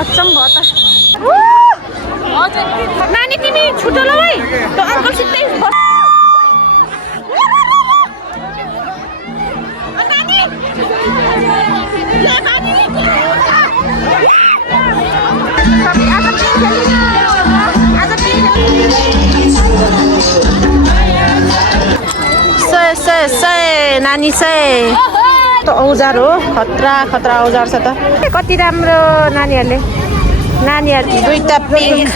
अचम्म भयो त। नानी तिमी छुटो ल है, त्यो अङ्कल सिधै बस। नानी चाहिँ औजार हो, खतरा खतरा औजार छ त। कति राम्रो नानीहरूले दुईटा पिङ्क।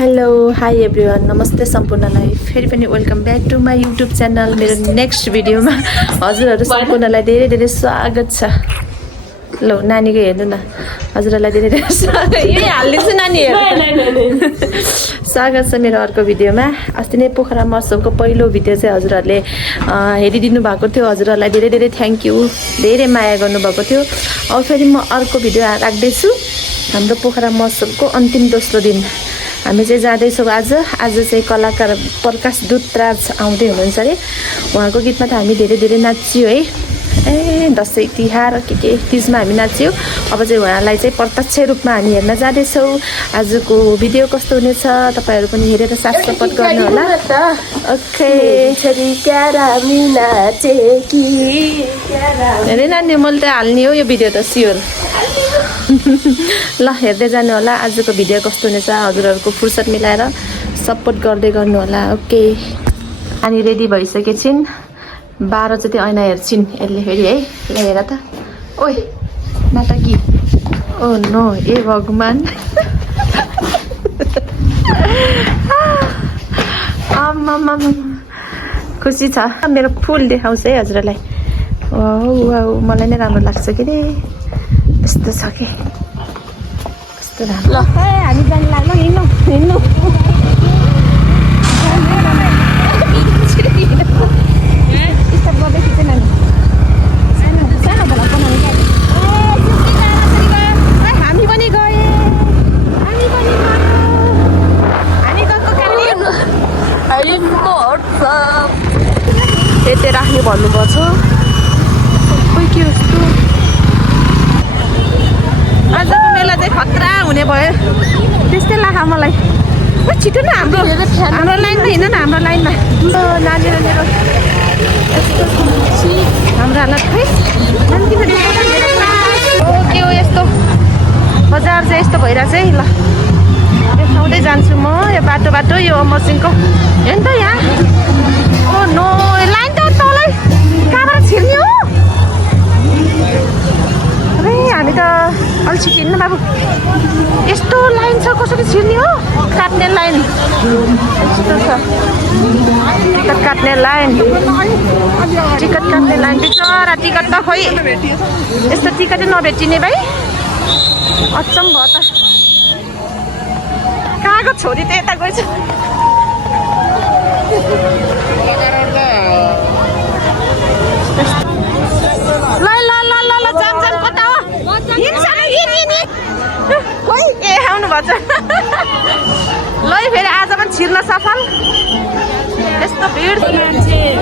हेलो हाई एभ्रिवान, नमस्ते सम्पूर्णलाई फेरि पनि welcome back to my YouTube channel. मेरो नेक्स्ट भिडियोमा हजुरहरू सम्पूर्णलाई धेरै धेरै स्वागत छ। ल नानीको हेर्नु न, हजुरहरूलाई धेरै धेरै स्वागत। यही हालिदिन्छु नानी, स्वागत छ मेरो अर्को भिडियोमा। अस्ति नै पोखरा महोत्सवको पहिलो भिडियो चाहिँ हजुरहरूले हेरिदिनु भएको थियो। हजुरहरूलाई धेरै धेरै थ्याङ्क यू, धेरै माया गर्नुभएको थियो। अब फेरि म अर्को भिडियो राख्दैछु। हाम्रो पोखरा महोत्सवको अन्तिम दोस्रो दिन हामी चाहिँ जाँदैछौँ। आज चाहिँ कलाकार प्रकाश दुतराज आउँदै हुनुहुन्छ अरे। उहाँको गीतमा त हामी धेरै धेरै नाच्यौँ है। दसैँ तिहार के तिजमा हामी नाच्यौँ। अब चाहिँ उहाँलाई चाहिँ प्रत्यक्ष रूपमा हामी हेर्न जाँदैछौँ। आजको भिडियो कस्तो हुनेछ तपाईँहरू पनि हेरेर साथ सपोर्ट गर्नु होला। ओके हेरे नानी, मैले त हाल्ने हो यो भिडियो त स्योर। ल हेर्दै जानु होला आजको भिडियो कस्तो हुनेछ। हजुरहरूको फुर्सद मिलाएर सपोर्ट गर्दै गर्नु होला। ओके अनि रेडी भइसकेछिन्। 12 जति ऐना हेर्छिन् यसले फेरि है। ल हेर त, ओइ नाटकी। ओ नो, ए भगवान। आम्मामा खुसी छ। मेरो फुल देखाउँछ है हजुरलाई। वाउ मलाई नै राम्रो लाग्छ के रे, यस्तो छ कि कस्तो राम्रो। ल हामी जानु लाग्यो, हिँड्नु यतै राख्ने भन्नुभएको छ। खोइ के यस्तो आजको मेला चाहिँ खतरा हुने भयो त्यस्तै लाग्यो मलाई। छिटो न हाम्रो लाइनमा हिँड्नु न, हाम्रो लाइनमा। नानी मेरो यस्तो हाम्रो हालत खै के हो यस्तो। बजार चाहिँ यस्तो भइरहेको चाहिँ। ल देखाउँदै जान्छु म यो बाटो यो मसिनको हेर्नु त यहाँ। ओ नो, लाइन त तलै कहाँबाट छिर्ने हो? अरे हामी त अलि छिटो हिँड्नु बाबु। यस्तो लाइन छ, कसरी छिर्ने हो? काट्ने लाइन यस्तो छ, टिकट काट्ने लाइन बिचरा। टिकट त खोइ यस्तो टिकटै नभेटिने भाइ। अचम्म भयो त। कहाँको छोरी त यता गएछ। ल जाम कता हो? खोइ ए आउनु भएछ। ल फेरि आज पनि छिर्न सफल। यस्तो भिड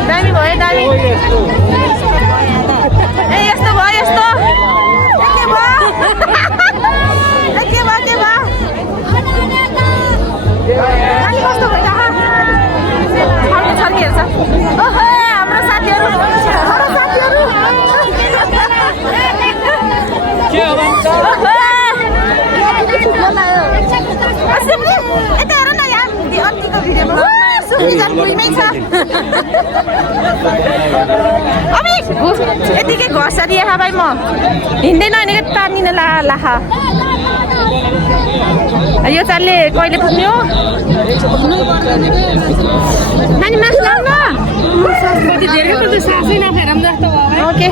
दामी भयो, दामी। ए यस्तो भयो, यस्तो के भयो? नानी कस्तो भइरहेको छर्किहरू छ। ओहो हाम्रो साथीहरू यता हेर न यहाँ अन्तिको भिडियोमा सुनिजान भुइँमै छ। अबि यतिकै घरसरी आहा भाइ, म हिँड्दै नहिँडेको तानिने लाखा। यो चालले कहिले पुग्ने हो? नानी मासु लाउन। ओके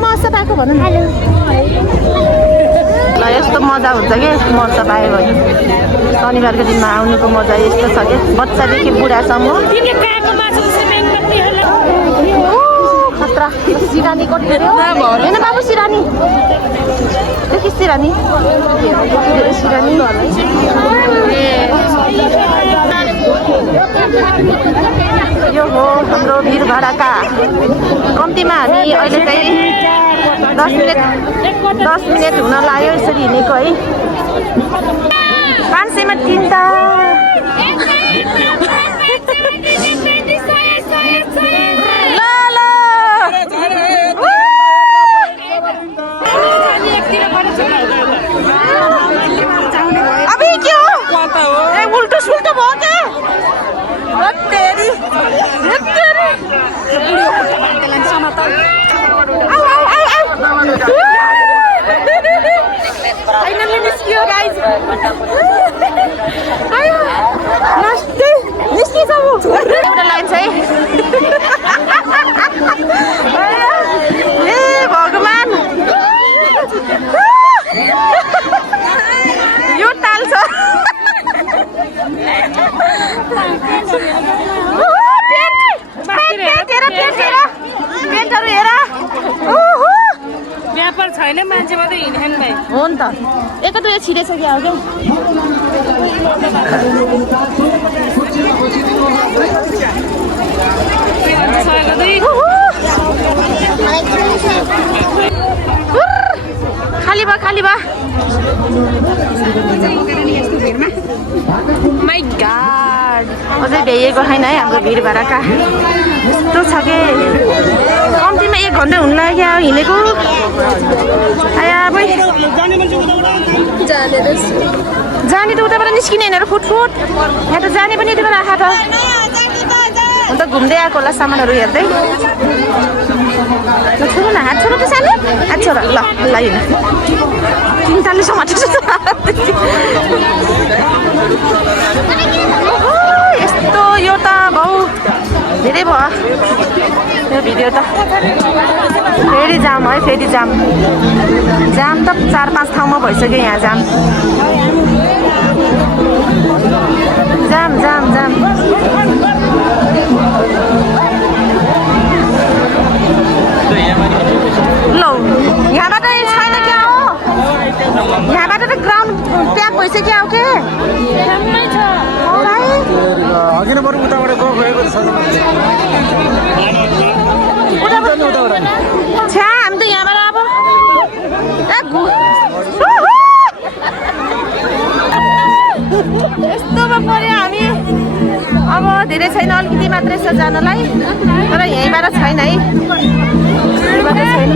मजा पाएको भनौँ न। ल यस्तो मजा हुन्छ कि मजा पायो भने। शनिबारको दिनमा आउनुको मजा यस्तो छ कि बच्चादेखि बुढासम्म। खतरा सिरानी कति होइन बाबु, सिरानी देखि सिरानी सिरानी। भाडाका कम्तीमा हामी अहिले चाहिँ 10 मिनट हुन लाग्यो यसरी हिँडेको है 500 मा 3 टा अभी क्यों उल्टो सुल्टो भयो क्या फाइनली निस्कियो गाइज एउटा लाइन छ है ए भगवान यो ताल छ व्यापार छैन मान्छे मात्रै हिँड्छन् भाइ हो नि त एक दुई छिरेसक्यो क्या खाली बा माइ गॉड अझै भ्याइएको छैन है हाम्रो भिड भाडाका यस्तो छ कि कम्तीमा 1 घन्टा हुन लाग्यो हिँडेको आया भाइ जाने त उताबाट निस्किने होइन फुटफुट यहाँ त जाने पनि यति बेला आँखा त अन्त घुम्दै आएको होला सामानहरू हेर्दै छोरो न हात छोरो त सानो हात छोरा ल ल हिँड 3 तालले समाटेको छ यस्तो यो त भाउ धेरै भयो यो भिडियो त फेरि जाम है फेरि जाम त 4-5 ठाउँमा भइसक्यो यहाँ जाम लौ यहाँबाट छैन क्या हो यहाँबाट त ग्राउन्ड प्याक भइसक्यो हो के छ्या हामी त यहाँबाट अब यस्तोमा पर्यो हामी अब धेरै छैन अलिकति मात्रै छ जानलाई तर यहीँबाट छैन है यहीँबाट छैन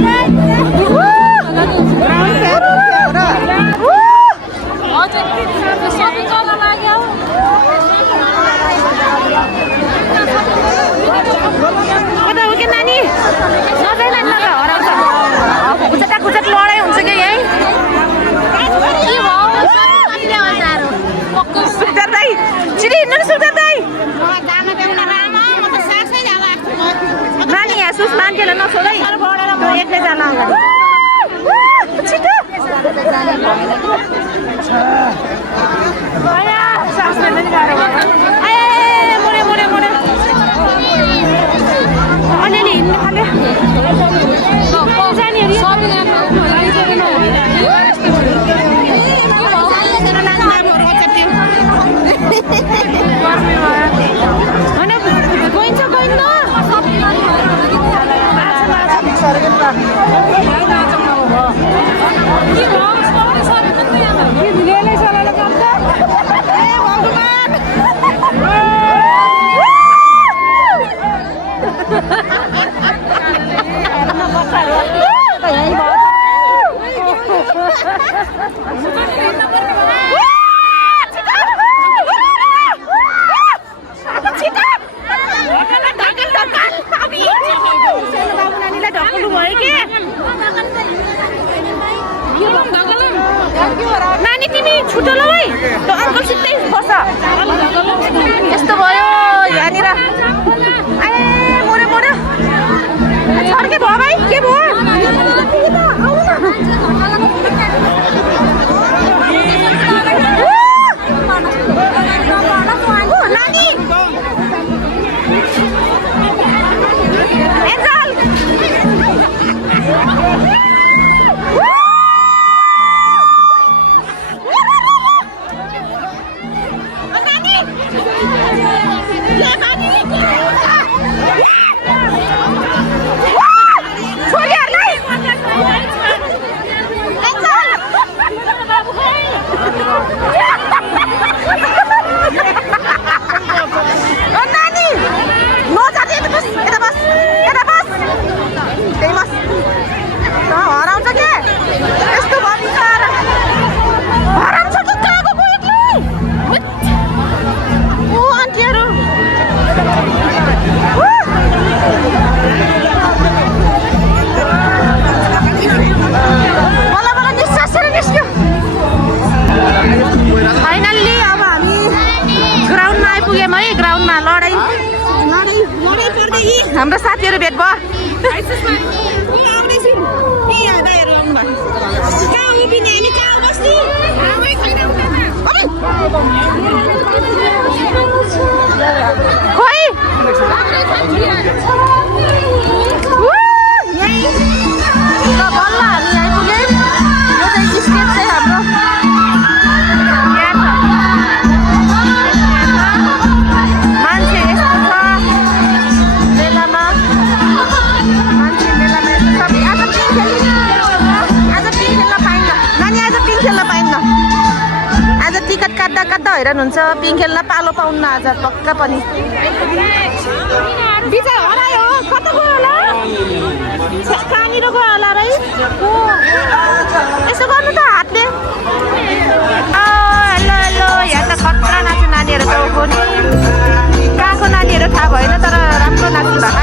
नानी नजाइला हराउँछ खुचट लडाइ हुन्छ कि यही सुल्तान दाई छिरी हिँड्नु न सुल्तान दाई नानी यहाँ सुस मान्छेलाई नसोध है एक्लै जान अगाडि छिटो अलिअलि हिँड्नु थाल्यो नानी तिमी छुटो ल भाइ त अङ्कल सिधै बस यस्तो भयो यहाँनिर ए मर्यो छर्के भयो भाइ के भयो नानी एन्जल है ग्राउन्डमा लडाइँ हाम्रो साथीहरू भेट भयो खोइ ल बल्ल हामी आइपुग्यौँ यो चाहिँ स्टेज चाहिँ हाम्रो मान्छे यस्तो छ मेलामा मान्छे मेलामा यस्तो सबै आज पिङ खेल्न पाइन्न नानी आज पिङ खेल्न पाइन्न आज टिकट काट्दा काट्दा हैरान हुन्छ पिङ खेल्न पालो पाउन्न आज पक्का पनि बिचा हरायो कता गयो होला कहाँनिर गयो होला है यसो गर्नु त हातले हेलो हेलो यहाँ त खतरा नाच्यो नानीहरू त हो नि कहाँको नानीहरू थाहा भएन तर राम्रो नाच्नु भएको है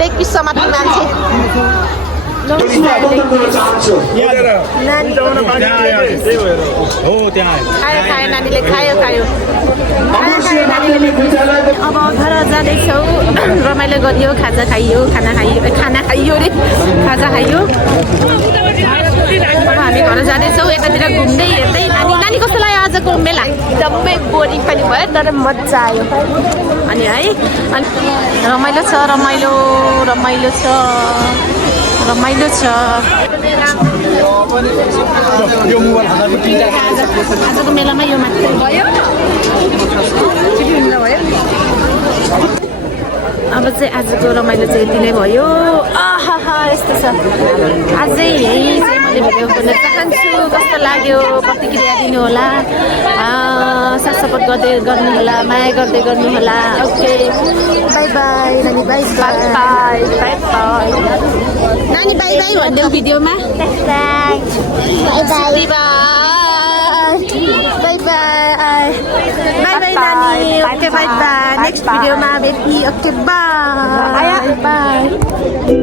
लेग पिस समात्ने मान्छे खायो नानीले खायो अब घर जाँदैछौँ रमाइलो गरियो खाजा खाइयो खाना खाइयो रे खाजा खाइयो अब हामी घर जाँदैछौँ यतातिर घुम्दै हेर्दै नानी कस्तो लाग्यो आजको मेला एकदमै बोरिङ पनि भयो तर मजा आयो अनि है अनि रमाइलो छ आजको मेलामा यो मात्रै भयो अब चाहिँ आजको रमाइलो चाहिँ यति नै भयो आहा यस्तो छ अझै यही चाहिँ मैले भिडियो गर्न चाहन्छु कस्तो लाग्यो प्रतिक्रिया दिनु होला साथ सपोर्ट गर्नु होला माया गर्दै गर्नु होला ओके बाई बाई नानी बाई बाई नानी बाई बाई भन्दै भिडियोमा बाई बाई नानी ओके बाई बाई नेक्स्ट भिडियोमा भेट्ने ओके बाई बाई